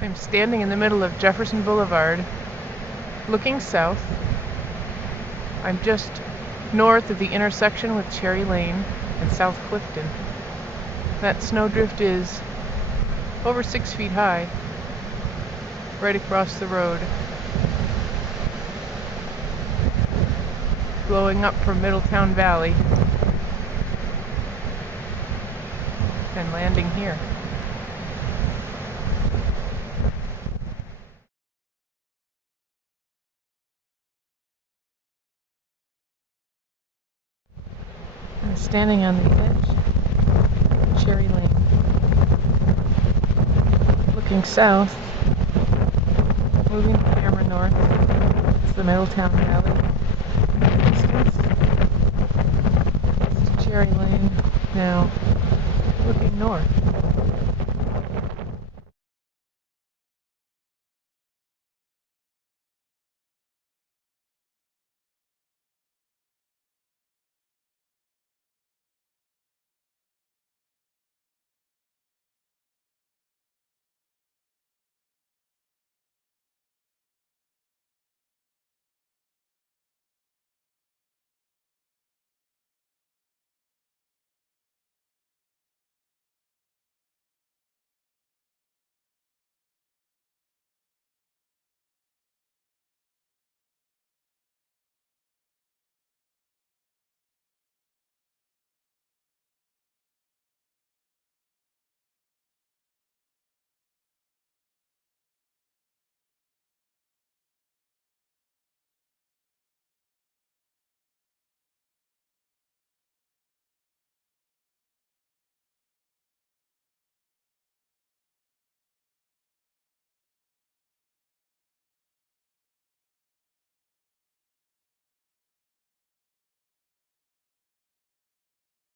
I'm standing in the middle of Jefferson Boulevard, looking south. I'm just north of the intersection with Cherry Lane and South Clifton. That snowdrift is over 6 feet high, right across the road, blowing up from Middletown Valley and landing here. I'm standing on the edge of Cherry Lane, looking south, moving the camera north. It's the Middletown Valley. Distance. It's Cherry Lane now, looking north.